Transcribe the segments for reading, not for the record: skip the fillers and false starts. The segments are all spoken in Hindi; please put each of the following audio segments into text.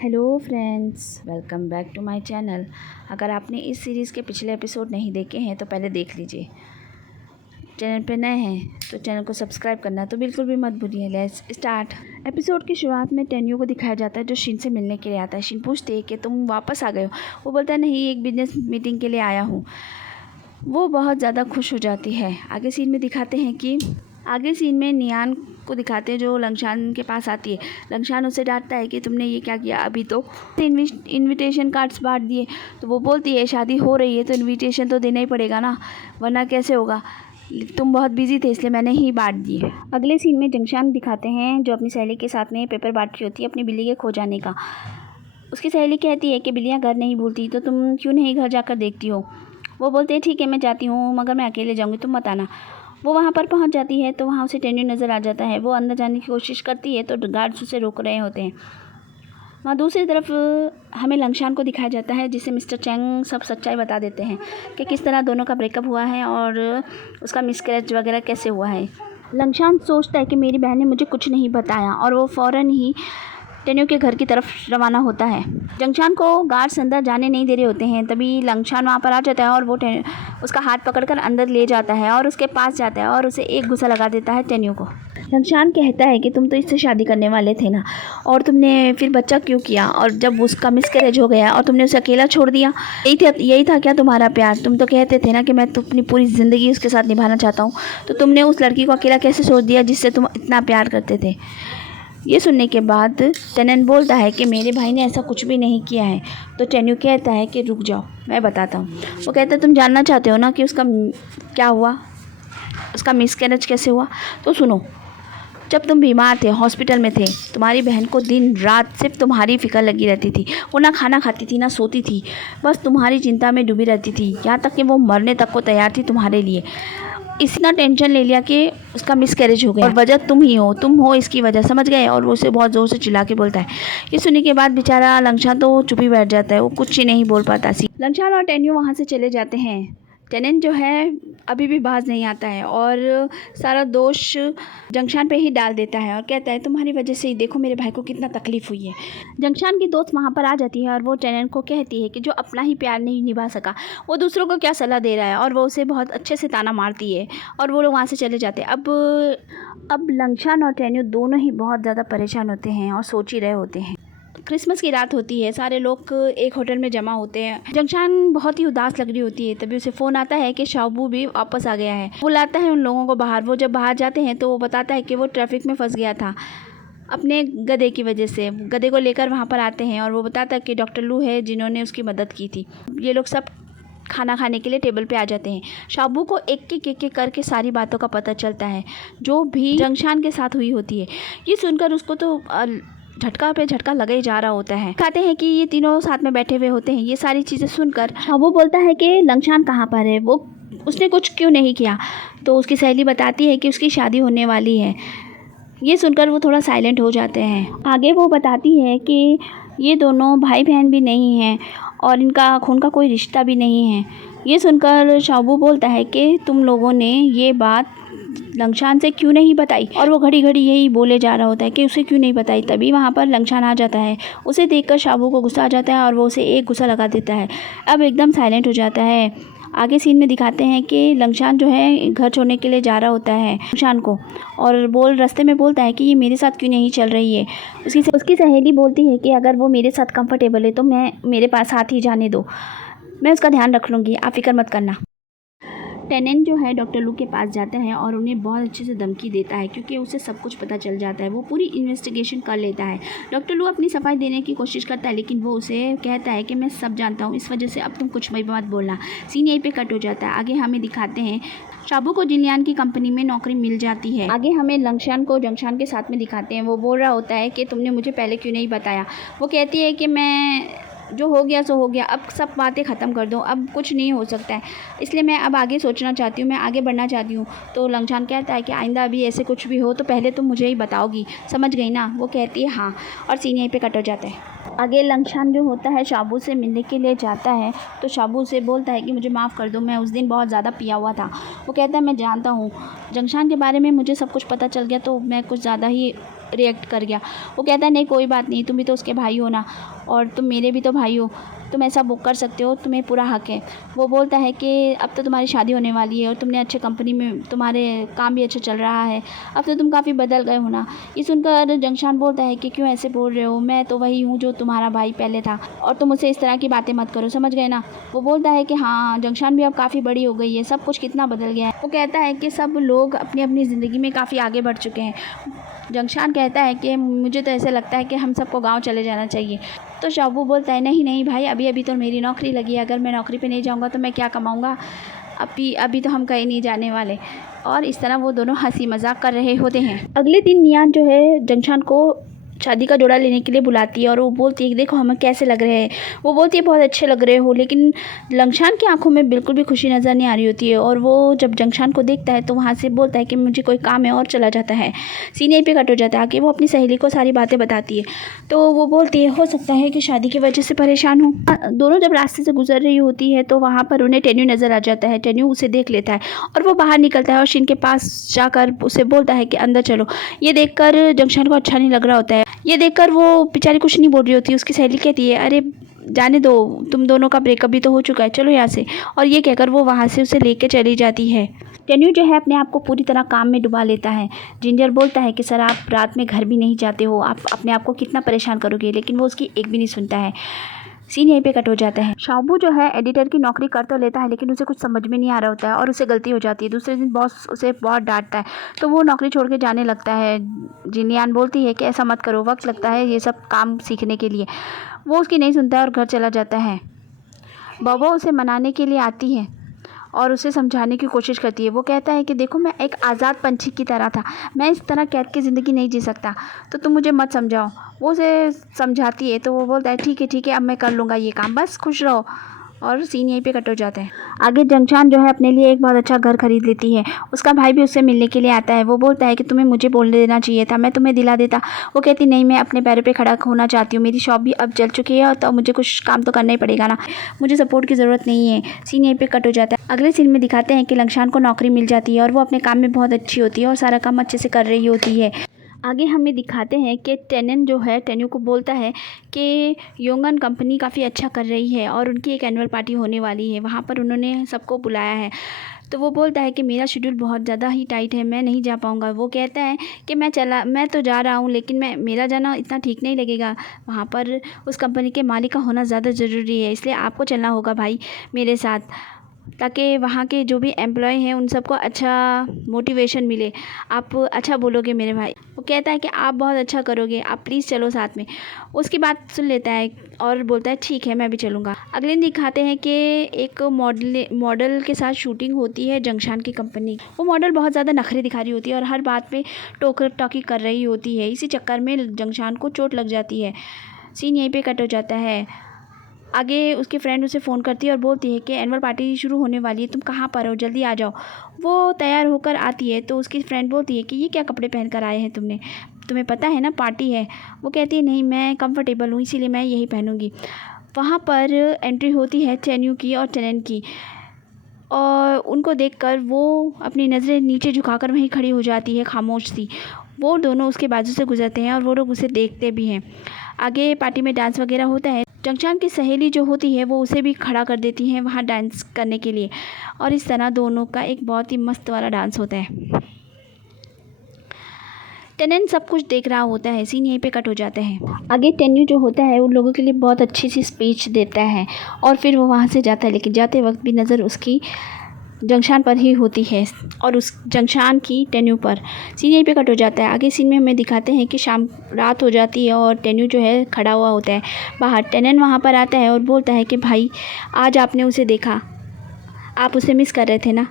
Hello friends, welcome back to my channel. अगर आपने इस सीरीज़ के पिछले एपिसोड नहीं देखे हैं तो पहले देख लीजिए। चैनल पे नए हैं तो चैनल को सब्सक्राइब करना तो बिल्कुल भी मत भूलिए। Let's start. एपिसोड की शुरुआत में टेन्यू को दिखाया जाता है जो शिन से मिलने के लिए आता है। शिन पूछती है कि तुम वापस आ गए हो। वो बोलता है नहीं, एक बिजनेस मीटिंग के लिए आया हूँ। वो बहुत ज़्यादा खुश हो जाती है। आगे सीन में नियान को दिखाते हैं जो लंगशान के पास आती है। लंगशान उसे डांटता है कि तुमने ये क्या किया, अभी तो इनविटेशन कार्ड्स बांट दिए। तो वो बोलती है शादी हो रही है तो इनविटेशन तो देना ही पड़ेगा ना, वरना कैसे होगा। तुम बहुत बिजी थे इसलिए मैंने ही बांट दिए। अगले सीन में जंगशान दिखाते हैं जो अपनी सहेली के साथ में पेपर बांट रही होती है अपनी बिल्ली के खो जाने का। उसकी सहेली कहती है कि बिल्लियाँ घर नहीं भूलती, तो तुम क्यों नहीं घर जाकर देखती हो। वो बोलते हैं ठीक है मैं जाती हूँ, मगर मैं अकेले जाऊँगी, तुम मत आना। वो वहाँ पर पहुँच जाती है तो वहाँ उसे टेन्यू नज़र आ जाता है। वो अंदर जाने की कोशिश करती है तो गार्ड्स उसे रोक रहे होते हैं। वहाँ दूसरी तरफ हमें लंगशान को दिखाया जाता है जिसे मिस्टर चैंग सब सच्चाई बता देते हैं कि किस तरह दोनों का ब्रेकअप हुआ है और उसका मिसकैरेज वगैरह कैसे हुआ है। लंगशान सोचता है कि मेरी बहन ने मुझे कुछ नहीं बताया और वो फ़ौरन ही टेन्यू के घर की तरफ रवाना होता है। जंगशान को गार्ड्स अंदर जाने नहीं दे रहे होते हैं, तभी लंगशान वहाँ पर आ जाता है और वो उसका हाथ पकड़कर अंदर ले जाता है और उसके पास जाता है और उसे एक घुसा लगा देता है टेन्यू को। लंगशान कहता है कि तुम तो इससे शादी करने वाले थे ना, और तुमने फिर बच्चा क्यों किया, और जब उसका मिसकैरेज हो गया और तुमने उसे अकेला छोड़ दिया, यही था क्या तुम्हारा प्यार। तुम तो कहते थे ना कि मैं तो अपनी पूरी ज़िंदगी उसके साथ निभाना चाहता हूँ, तो तुमने उस लड़की को अकेला कैसे छोड़ दिया जिससे तुम इतना प्यार करते थे। ये सुनने के बाद टेनन बोलता है कि मेरे भाई ने ऐसा कुछ भी नहीं किया है। तो टेन्यू कहता है कि रुक जाओ मैं बताता हूँ। वो कहता है तुम जानना चाहते हो ना कि उसका क्या हुआ, उसका मिसकैरेज कैसे हुआ। तो सुनो, जब तुम बीमार थे, हॉस्पिटल में थे, तुम्हारी बहन को दिन रात सिर्फ तुम्हारी फिक्र लगी रहती थी। वो ना खाना खाती थी ना सोती थी, बस तुम्हारी चिंता में डूबी रहती थी, यहाँ तक कि वो मरने तक को तैयार थी तुम्हारे लिए। इतना टेंशन ले लिया कि उसका मिसकैरेज हो गया और वजह तुम हो इसकी वजह, समझ गए। और वो उसे बहुत ज़ोर से चिल्ला के बोलता है। ये सुनने के बाद बेचारा लंगशान तो चुप ही बैठ जाता है, वो कुछ ही नहीं बोल पाता। लंगशान और टेन्यू वहाँ से चले जाते हैं। टेनन जो है अभी भी बाज नहीं आता है और सारा दोष जंगशान पे ही डाल देता है और कहता है तुम्हारी वजह से ही देखो मेरे भाई को कितना तकलीफ़ हुई है। जंगशान की दोस्त वहाँ पर आ जाती है और वो टेनन को कहती है कि जो अपना ही प्यार नहीं निभा सका वो दूसरों को क्या सलाह दे रहा है, और वो उसे बहुत अच्छे से ताना मारती है और वो लोग वहाँ से चले जाते हैं। अब लंगशान और टेन्यू दोनों ही बहुत ज़्यादा परेशान होते हैं और सोच ही रहे होते हैं। क्रिसमस की रात होती है, सारे लोग एक होटल में जमा होते हैं। जंगशान बहुत ही उदास लग रही होती है, तभी उसे फ़ोन आता है कि शाबू भी वापस आ गया है। वो लाता है उन लोगों को बाहर। वो जब बाहर जाते हैं तो वो बताता है कि वो ट्रैफिक में फंस गया था अपने गधे की वजह से। गधे को लेकर वहाँ पर आते हैं और वो बताता है कि डॉक्टर लू है जिन्होंने उसकी मदद की थी। ये लोग सब खाना खाने के लिए टेबल पे आ जाते हैं। शाबू को एक करके सारी बातों का पता चलता है जो भी जंगशान के साथ हुई होती है। ये सुनकर उसको तो झटका पे झटका लगा ही जा रहा होता है। कहते हैं कि ये तीनों साथ में बैठे हुए होते हैं। ये सारी चीज़ें सुनकर वो बोलता है कि लंगशान कहाँ पर है, वो उसने कुछ क्यों नहीं किया। तो उसकी सहेली बताती है कि उसकी शादी होने वाली है। ये सुनकर वो थोड़ा साइलेंट हो जाते हैं। आगे वो बताती है कि ये दोनों भाई बहन भी नहीं हैं और इनका खून का कोई रिश्ता भी नहीं है। ये सुनकर शाबू बोलता है कि तुम लोगों ने ये बात लंगशान से क्यों नहीं बताई, और वो घड़ी घड़ी यही बोले जा रहा होता है कि उसे क्यों नहीं बताई। तभी वहाँ पर लंगशान आ जाता है। उसे देखकर शाबू को गुस्सा आ जाता है और वो उसे एक गुस्सा लगा देता है। अब एकदम साइलेंट हो जाता है। आगे सीन में दिखाते हैं कि लंगशान जो है घर छोड़ने के लिए जा रहा होता है लंगशान को, और रास्ते में बोलता है कि ये मेरे साथ क्यों नहीं चल रही है। उसकी सहेली बोलती है कि अगर वो मेरे साथ कंफर्टेबल है तो मेरे पास साथ ही जाने दो, मैं उसका ध्यान रख लूँगी, आप फिक्र मत करना। टेनन जो है डॉक्टर लू के पास जाता है और उन्हें बहुत अच्छे से धमकी देता है क्योंकि उसे सब कुछ पता चल जाता है। वो पूरी इन्वेस्टिगेशन कर लेता है। डॉक्टर लू अपनी सफाई देने की कोशिश करता है लेकिन वो उसे कहता है कि मैं सब जानता हूँ, इस वजह से अब तुम कुछ भी मत बोलना। सीन यहीं पे कट हो जाता है। आगे हमें दिखाते हैं शाबू को जिनयान की कंपनी में नौकरी मिल जाती है। आगे हमें लंगशान को जंगशान के साथ में दिखाते हैं। वो बोल रहा होता है कि तुमने मुझे पहले क्यों नहीं बताया। वो कहती है कि मैं जो हो गया सो हो गया, अब सब बातें ख़त्म कर दो, अब कुछ नहीं हो सकता है, इसलिए मैं अब आगे सोचना चाहती हूँ, मैं आगे बढ़ना चाहती हूँ। तो लंगशान कहता है कि आइंदा अभी ऐसे कुछ भी हो तो पहले तुम मुझे ही बताओगी, समझ गई ना। वो कहती है हाँ, और सीन यहीं पे कट हो जाता है। आगे लंगशान जो होता है शाबू से मिलने के लिए जाता है तो शाबू से बोलता है कि मुझे माफ़ कर दो, मैं उस दिन बहुत ज़्यादा पिया हुआ था। वो कहता है मैं जानता हूँ, जंगशान के बारे में मुझे सब कुछ पता चल गया तो मैं कुछ ज़्यादा ही रिएक्ट कर गया। वो कहता है नहीं कोई बात नहीं, तुम भी तो उसके भाई हो ना, और तुम मेरे भी तो भाई हो, तुम ऐसा बुक कर सकते हो, तुम्हें पूरा हक है। वो बोलता है कि अब तो तुम्हारी शादी होने वाली है और तुमने अच्छे कंपनी में, तुम्हारे काम भी अच्छा चल रहा है, अब तो तुम काफ़ी बदल गए हो ना। ये सुनकर जंगशान बोलता है कि क्यों ऐसे बोल रहे हो, मैं तो वही हूँ जो तुम्हारा भाई पहले था, और तुम मुझसे इस तरह की बातें मत करो, समझ गए ना। वो बोलता है कि हाँ, जंगशान भी अब काफ़ी बड़ी हो गई है, सब कुछ कितना बदल गया है। वो कहता है कि सब लोग अपनी अपनी ज़िंदगी में काफ़ी आगे बढ़ चुके हैं। जंगशान कहता है कि मुझे तो ऐसे लगता है कि हम सबको गाँव चले जाना चाहिए। तो शाबू बोलता है नहीं नहीं भाई, अभी अभी तो मेरी नौकरी लगी है, अगर मैं नौकरी पे नहीं जाऊँगा तो मैं क्या कमाऊँगा, अभी अभी तो हम कहीं नहीं जाने वाले। और इस तरह वो दोनों हंसी मजाक कर रहे होते हैं। अगले दिन नियान जो है जंगशान को शादी का जोड़ा लेने के लिए बुलाती है और वो बोलती है कि देखो हमें कैसे लग रहे हैं। वो बोलती है बहुत अच्छे लग रहे हो, लेकिन जंगशान की आंखों में बिल्कुल भी खुशी नज़र नहीं आ रही होती है। और वो जब जंगशान को देखता है तो वहाँ से बोलता है कि मुझे कोई काम है और चला जाता है। सीन यहीं पे कट हो जाता है। आगे वो अपनी सहेली को सारी बातें बताती है तो वो बोलती है हो सकता है कि शादी की वजह से परेशान हो। दोनों जब रास्ते से गुजर रही होती है तो वहाँ पर उन्हें टेन्यू नज़र आ जाता है। टेन्यू उसे देख लेता है और वो बाहर निकलता है और शिन के पास जाकर उसे बोलता है कि अंदर चलो। ये देखकर जंगशान को अच्छा नहीं लग रहा होता है। ये देखकर वो बेचारी कुछ नहीं बोल रही होती। उसकी सहेली कहती है अरे जाने दो, तुम दोनों का ब्रेकअप भी तो हो चुका है, चलो यहाँ से। और ये कहकर वो वहाँ से उसे लेके चली जाती है। टेन्यू जो है अपने आप को पूरी तरह काम में डुबा लेता है। जिंजर बोलता है कि सर आप रात में घर भी नहीं जाते हो, आप अपने आप को कितना परेशान करोगे, लेकिन वो उसकी एक भी नहीं सुनता है। सीन यहीं पे कट हो जाता है। शाबू जो है एडिटर की नौकरी कर तो लेता है लेकिन उसे कुछ समझ में नहीं आ रहा होता है और उसे गलती हो जाती है। दूसरे दिन बॉस उसे बहुत डांटता है तो वो नौकरी छोड़ के जाने लगता है। जिनियान बोलती है कि ऐसा मत करो, वक्त लगता है ये सब काम सीखने के लिए। वो उसकी नहीं सुनता है और घर चला जाता है। बॉबो उसे मनाने के लिए आती है और उसे समझाने की कोशिश करती है। वो कहता है कि देखो मैं एक आज़ाद पंछी की तरह था, मैं इस तरह कैद की ज़िंदगी नहीं जी सकता, तो तुम मुझे मत समझाओ। वो उसे समझाती है तो वो बोलता है ठीक है अब मैं कर लूँगा ये काम, बस खुश रहो। और सीन यहीं पे कट हो जाता है। आगे जंगशान जो है अपने लिए एक बहुत अच्छा घर खरीद लेती है। उसका भाई भी उससे मिलने के लिए आता है। वो बोलता है कि तुम्हें मुझे बोल देना चाहिए था, मैं तुम्हें दिला देता। वो कहती नहीं, मैं अपने पैरों पे खड़ा होना चाहती हूँ, मेरी शॉप भी अब जल चुकी है तो मुझे कुछ काम तो करना ही पड़ेगा ना, मुझे सपोर्ट की ज़रूरत नहीं है। सीन यहीं पे कट हो जाता है। अगले सीन में दिखाते हैं कि जंगशान को नौकरी मिल जाती है और वो अपने काम में बहुत अच्छी होती है और सारा काम अच्छे से कर रही होती है। आगे हमें दिखाते हैं कि टेनन जो है टेन्यू को बोलता है कि योंगन कंपनी काफ़ी अच्छा कर रही है और उनकी एक एनुअल पार्टी होने वाली है, वहाँ पर उन्होंने सबको बुलाया है। तो वो बोलता है कि मेरा शेड्यूल बहुत ज़्यादा ही टाइट है, मैं नहीं जा पाऊँगा। वो कहता है कि मैं तो जा रहा हूँ लेकिन मेरा जाना इतना ठीक नहीं लगेगा, वहाँ पर उस कंपनी के मालिक का होना ज़्यादा ज़रूरी है, इसलिए आपको चलना होगा भाई मेरे साथ, ताकि वहाँ के जो भी एम्प्लॉय हैं उन सबको अच्छा मोटिवेशन मिले, आप अच्छा बोलोगे मेरे भाई। वो कहता है कि आप बहुत अच्छा करोगे, आप प्लीज़ चलो साथ में। उसकी बात सुन लेता है और बोलता है ठीक है मैं भी चलूँगा। अगले दिन दिखाते हैं कि एक मॉडल के साथ शूटिंग होती है जंगशान की कंपनी। वो मॉडल बहुत ज़्यादा नखरे दिखा रही होती है और हर बात पे टोकी कर रही होती है। इसी चक्कर में जंगशान को चोट लग जाती है। सीन यहीं पे कट हो जाता है। आगे उसकी फ्रेंड उसे फ़ोन करती है और बोलती है कि एनुअल पार्टी शुरू होने वाली है, तुम कहाँ पर हो, जल्दी आ जाओ। वो तैयार होकर आती है तो उसकी फ्रेंड बोलती है कि ये क्या कपड़े पहन कर आए हैं तुमने, तुम्हें पता है ना पार्टी है। वो कहती है नहीं, मैं कंफर्टेबल हूँ इसीलिए मैं यही पहनूँगी। वहाँ पर एंट्री होती है टेन्यू की और टेनन की और उनको देखकर वो अपनी नज़रें नीचे झुकाकर वहीं खड़ी हो जाती है खामोश सी। वो दोनों उसके बाजू से गुजरते हैं और वो लोग उसे देखते भी हैं। आगे पार्टी में डांस वगैरह होता है। जंगशान की सहेली जो होती है वो उसे भी खड़ा कर देती है वहाँ डांस करने के लिए और इस तरह दोनों का एक बहुत ही मस्त वाला डांस होता है। टेनन सब कुछ देख रहा होता है। सीन यहीं पे कट हो जाते हैं। आगे टेन्यू जो होता है उन लोगों के लिए बहुत अच्छी सी स्पीच देता है और फिर वो वहाँ से जाता है, लेकिन जाते वक्त भी नज़र उसकी जंगशान पर ही होती है और उस जंगशान की टेन्यू पर। सीन यहीं पे कट हो जाता है। आगे सीन में हमें दिखाते हैं कि रात हो जाती है और टेन्यू जो है खड़ा हुआ होता है बाहर। टेनन वहाँ पर आता है और बोलता है कि भाई आज आपने उसे देखा, आप उसे मिस कर रहे थे ना।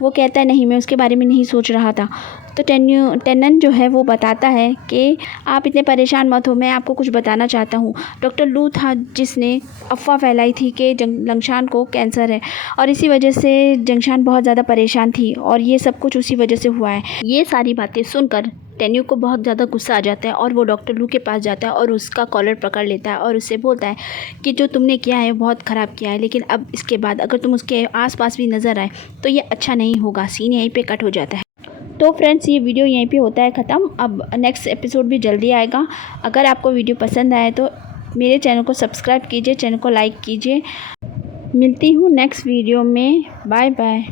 वो कहता है नहीं, मैं उसके बारे में नहीं सोच रहा था। तो टेनन जो है वो बताता है कि आप इतने परेशान मत हो, मैं आपको कुछ बताना चाहता हूँ। डॉक्टर लू था जिसने अफवाह फैलाई थी कि जंगशान को कैंसर है और इसी वजह से जंगशान बहुत ज़्यादा परेशान थी और ये सब कुछ उसी वजह से हुआ है। ये सारी बातें सुनकर टेन्यू को बहुत ज़्यादा गुस्सा आ जाता है और वो डॉक्टर लू के पास जाता है और उसका कॉलर पकड़ लेता है और उससे बोलता है कि जो तुमने किया है बहुत ख़राब किया है, लेकिन अब इसके बाद अगर तुम उसके आसपास भी नज़र आए तो ये अच्छा नहीं होगा। सीन यहीं पे कट हो जाता है। तो फ्रेंड्स ये वीडियो यहीं पे होता है ख़त्म। अब नेक्स्ट एपिसोड भी जल्दी आएगा। अगर आपको वीडियो पसंद आए तो मेरे चैनल को सब्सक्राइब कीजिए, चैनल को लाइक कीजिए। मिलती हूँ नेक्स्ट वीडियो में। Bye bye.